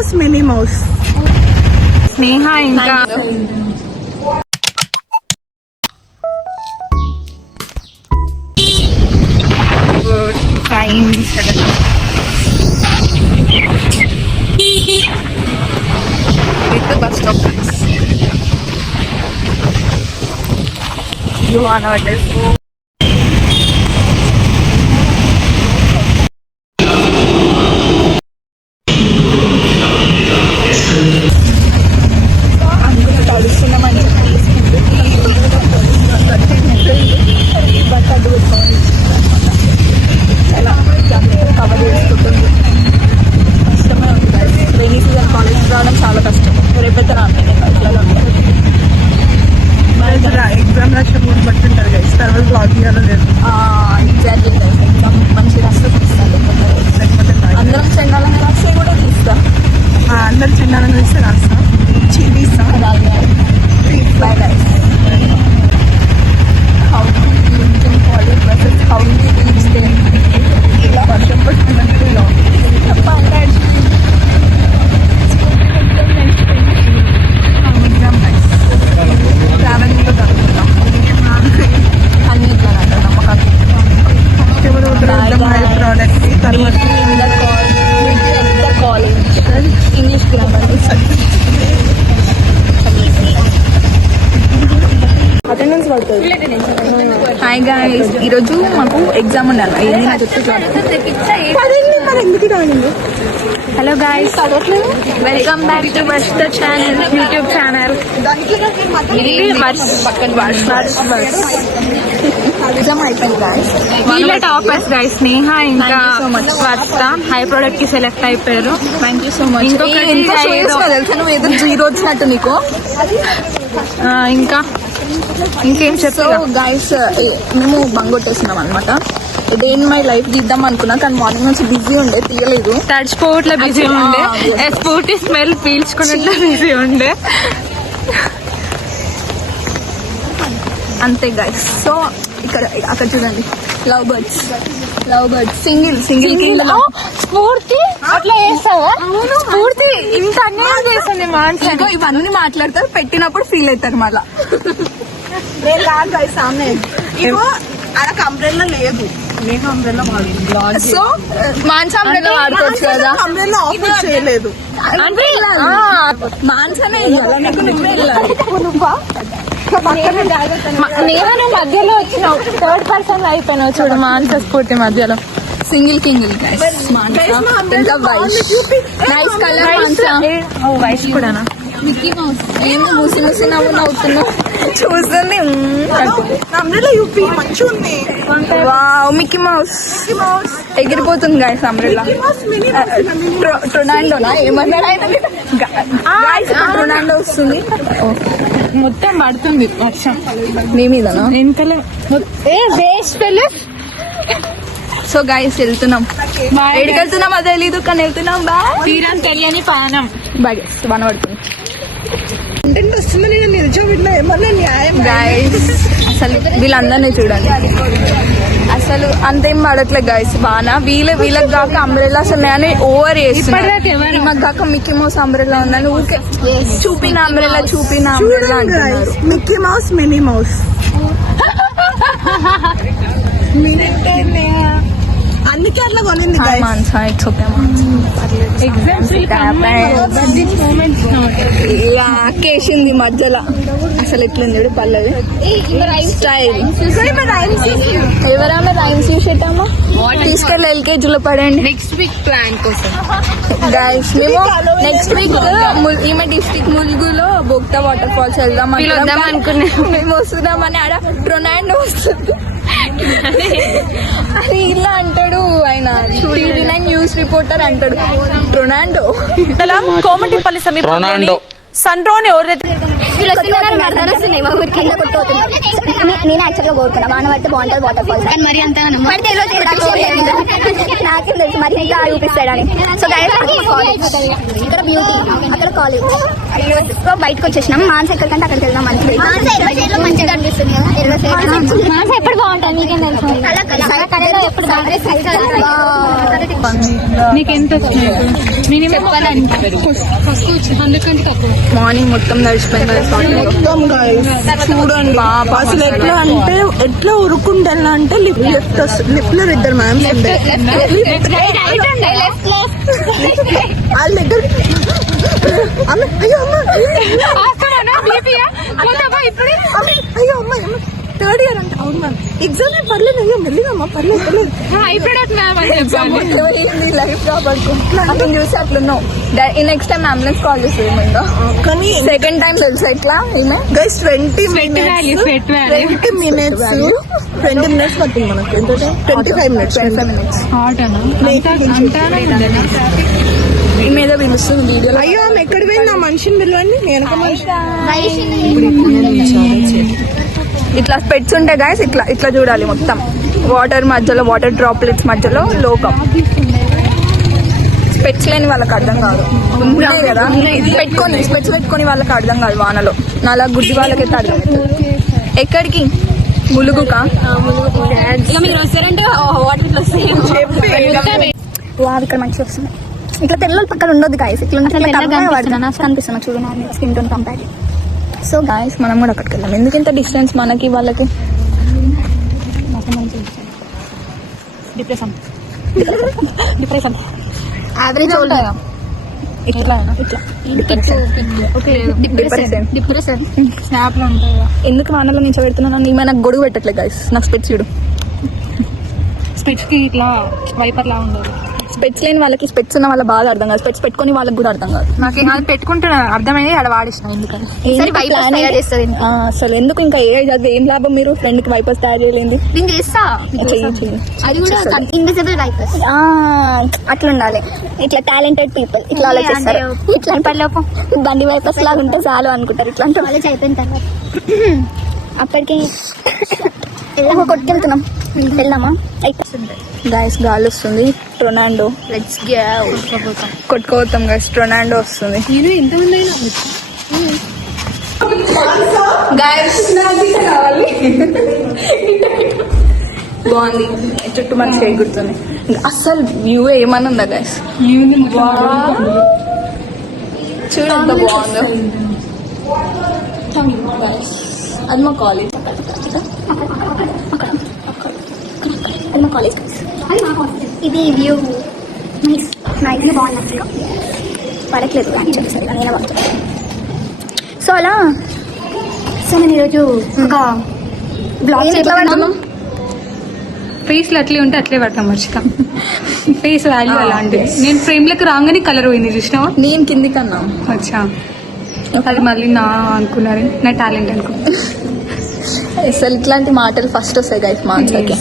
Mouse mini mouse స్నేహ ఇంకా bus stop. You are not this. చాలా కష్టం రేపైతే ఎగ్జామ్ రాసిన మూడు బట్టి ఉంటారు గైస్ తర్వాత బ్లాగ్ చేయాలో లేదు ఎగ్జాక్ట్లీ ఎగ్జామ్ మంచి రాస్తే తీస్తాను లేకపోతే అందరం చెండాలంగా రాస్తే కూడా తీస్తా అందరు చెండాలంగా తీస్తే రాస్తా తీస్తా by by how college buses how ఇలా వర్షం పట్టుకున్నట్టు ఇలా హాయ్ గాయ్స్, ఈరోజు మాకు ఎగ్జామ్ ఉండాలి. Hello guys, welcome back to Varshita channel, YouTube channel. Exam అయిపోయింది గాయ్స్. వీళ్ళ టాపర్స్ గాయ్స్ స్నేహ ఇంకా వర్షిత హై ప్రోడక్ట్ కి సెలెక్ట్ అయిపోయారు. Thank you so much. తెలుసా నువ్వు ఏదో జీరో వచ్చినట్టు నీకు. ఇంకా ఇంకేం చెప్పావు గైస్, మేము బంగొట్టేస్తున్నాం అనమాట. డే ఇన్ మై లైఫ్ తీద్దాం అనుకున్నా కానీ మార్నింగ్ నుంచి బిజీ ఉండే, తీయలేదు. తడిచిపోవట్లే బిజీ ఉండే, స్కూటీ స్మెల్ పీల్చుకున్నట్లే బిజీ ఉండే, అంతే గైస్. సో ఇక్కడ అక్కడ చూడండి లవ్ బర్డ్స్ సింగిల్ స్ఫూర్తి అట్లా చేస్తావా? స్ఫూర్తి ఇంత అన్యాయం చేస్తుంది మాన్సా. ఇవన్నీ మాట్లాడతారు, పెట్టినప్పుడు ఫీల్ అవుతారు మళ్ళా. అంబ్రెల్లా లేదు, సో మాన్సా అంబ్రెల్లా వాడుకోవచ్చు కదా. అంబ్రెల్లా చేయలేదు, మాన్సానే నేను మధ్యలో వచ్చినావు, థర్డ్ పర్సన్ అయిపోయినావు చూడు. మాన్సా స్ఫూర్తి మధ్యలో సింగిల్ కింగిల్ నైస్ కలర్ మాన్సా. వైస్ కూడానా? మిక్కీ మౌస్ ఏమో మూసి మూసి నవ్వుతున్నావు చూస్తుంది. వావ్, మిక్కీ మౌస్ ఎగిరిపోతుంది గాయస్ అంబ్రెల్లా. టొర్నాడోనా ఏమన్నా టొర్నాడో వస్తుంది, మొత్తం పడుతుంది వర్షం మీ మీదనా? సో గైస్ వెళ్తున్నాం, ఎక్కడికి వెళ్తున్నాం అదే తెలీదు కానీ వెళ్తున్నాం. తీరం తెలియని పానం బాగా వన పడుతుంది. నిల్చోబెట్టినా ఏమన్నా న్యాయం గైస్. అసలు వీళ్ళందరినీ చూడండి, అసలు అంతేం పడట్లేదు గైస్ బాగా. వీళ్ళకి కాక అంబ్రెల్లా అసలు నేను ఓవర్ చేస్తున్నాను. మాకు కాక మిక్కీ మౌస్ అంబ్రెల్లా ఉందని ఊకే చూపిన అంబ్రెల్లా అంటున్నారు. మిక్కీ మౌస్ మినీ మౌస్ అందుకే అట్లా కొనింది. కేసింది మధ్యలో అసలు ఎట్లుంది పల్లవి స్టైల్. ఎవరైనా రైమ్స్ చూసేటమ్మా తీసుకెళ్ళి ఎల్కేజీలో పడండి. నెక్స్ట్ వీక్ ప్లాన్ కోసం గైస్ మేము నెక్స్ట్ వీక్ ఈమె డిస్ట్రిక్ట్ ములుగులో బొక్తా వాటర్ ఫాల్స్ వెళ్దాం అనుకున్నాం. మేము వస్తున్నామని ఆడ టొర్నాడో వస్తుంది అది ఇలా అంటాడు ఆయన. న్యూస్ రిపోర్టర్ అంటాడు టొర్నాడో. కోమటిపల్లి సమీపంలో సన్రోన్ ఎవరైతే నేను యాక్చువల్గా కోరుకున్నా వాన పడితే బాగుంటుంది వాటర్ ఫాల్స్ మరి అంత నాకేం తెలుసు మరి ఇంకా చూపిస్తాడని. సో ఇక్కడ బ్యూటీ అక్కడ కాలేజ్ సో బయటకు వచ్చేసినాం. మాన్స్ ఎక్కడికంటే అక్కడికి వెళ్దాం. మంచిగా అనిపిస్తుంది కదా. ఎప్పుడు బాగుంటుంది మీకేం తెలుసు. మార్నింగ్ మొత్తం నడిచిపోయింది చూడండి అసలు ఎట్లా అంటే ఎట్లా ఉరుకుంటా అంటే లిప్ లో ఇద్దరు మ్యామ్స్ ఉండే వాళ్ళ దగ్గర అయ్యో అమ్మ థర్డ్ ఇయర్ అంటే అవును మ్యామ్ ఎగ్జామ్ పర్లేదు అయ్యో మెల్లిగమ్మా పర్లేదు లైఫ్ అతను చూసి అట్లున్నావు. నెక్స్ట్ టైం అంబులెన్స్ కాల్ చేస్తుంది కానీ సెకండ్ టైం తెలుసా ఇట్లా గైస్ 20 minutes పట్టింది మనకు. 25 minutes మీద పిలుస్తుంది వీడియో. అయ్యో ఆమె ఎక్కడ పోయింది ఆ మనిషిని పిలవండి. వెనక మనిషి ఇట్లా స్పెట్స్ ఉంటాయి గాయస్. ఇట్లా ఇట్లా చూడాలి మొత్తం వాటర్ మధ్యలో వాటర్ డ్రాప్లెట్స్ మధ్యలో లోకం. స్పెట్స్ లేని వాళ్ళకి అర్థం కాదు కదా. స్పెట్స్ పెట్టుకొని వాళ్ళకి అర్థం కాదు వానలో. నాలా గుడ్డి వాళ్ళకైతే అర్థం అవుతుంది. ఎక్కడికి ములుగుకా ఇక్కడ మంచిగా వస్తుంది. ఇట్లా తెల్ల పక్కన ఉండదు గాయస్. ఇట్లా కనిపిస్తున్నా చూడు skin tone compare. So guys మనం కూడా అక్కడికి వెళ్దాం. ఎందుకు ఇంత డిస్టెన్స్ మనకి వాళ్ళకి. డిప్రెషన్ యావరేజ్ ఎందుకు వానలో నుంచి పెడుతున్నాను. నీ నాకు గొడుగు పెట్టట్లేదు గాయస్. నాకు స్పెట్స్ చూడు. స్పెట్స్ కి ఇట్లా వైపర్ లా ఉండదు. స్పెట్స్ లేని వాళ్ళకి స్పెట్స్ ఉన్న వాళ్ళ బాగా అర్థం కాదు. స్పెట్స్ పెట్టుకుని వాళ్ళకి కూడా అర్థం కాదు. నాకు పెట్టుకుంటున్నా అర్థమైంది అక్కడ వాడిసిన. ఎందుకని అసలు ఎందుకు ఇంకా ఏ చదివి ఏం లాభం. మీరు ఫ్రెండ్ కి వైపర్స్ తయారు చేయలేదు. అట్లా ఉండాలి. ఇట్లా టాలెంటెడ్ పీపుల్ ఇట్లా ఆలోచిస్తారు. ఇట్లాంటి పనిలోపు బండి వైపర్స్ లాగా ఉంటే చాలు అనుకుంటారు. ఇట్లాంటి కాలేజ్ అయిపోయిన తర్వాత అప్పటికి కొట్టుకెళ్తున్నాం. వెళ్దామా? గాయస్ గాలి వస్తుంది. టొర్నాడో కొట్టుకోతాం గాయస్. టొర్నాడో వస్తుంది. బాగుంది. చుట్టూ మంచిగా ఎగురుతుంది. అస్సలు వ్యూ ఏమన్నా ఉందా గాయస్? చూడు ఎంత బాగుందో. అది మా కాలేజ్. ఇది వ్యూ నైస్ బాగుంది. పడట్లేదు నేనే బాగుంటుంది. సో అలా నేను ఈరోజు ఒక బ్లాగ్ ఫేస్ లో అట్లే ఉంటే అట్లే పడతాం. మర్చిగా ఫేస్ వాల్యూ అలాంటిది. నేను ఫ్రేమ్ లకు రాగానే కలర్ పోయింది చూసినావా? నేను కింది కన్నా వచ్చా అది మళ్ళీ నా అనుకున్నారు. నా టాలెంట్ అనుకున్నా. అసలు ఇట్లాంటి మాటలు ఫస్ట్ వస్తాయి గైస్ మాటలకి.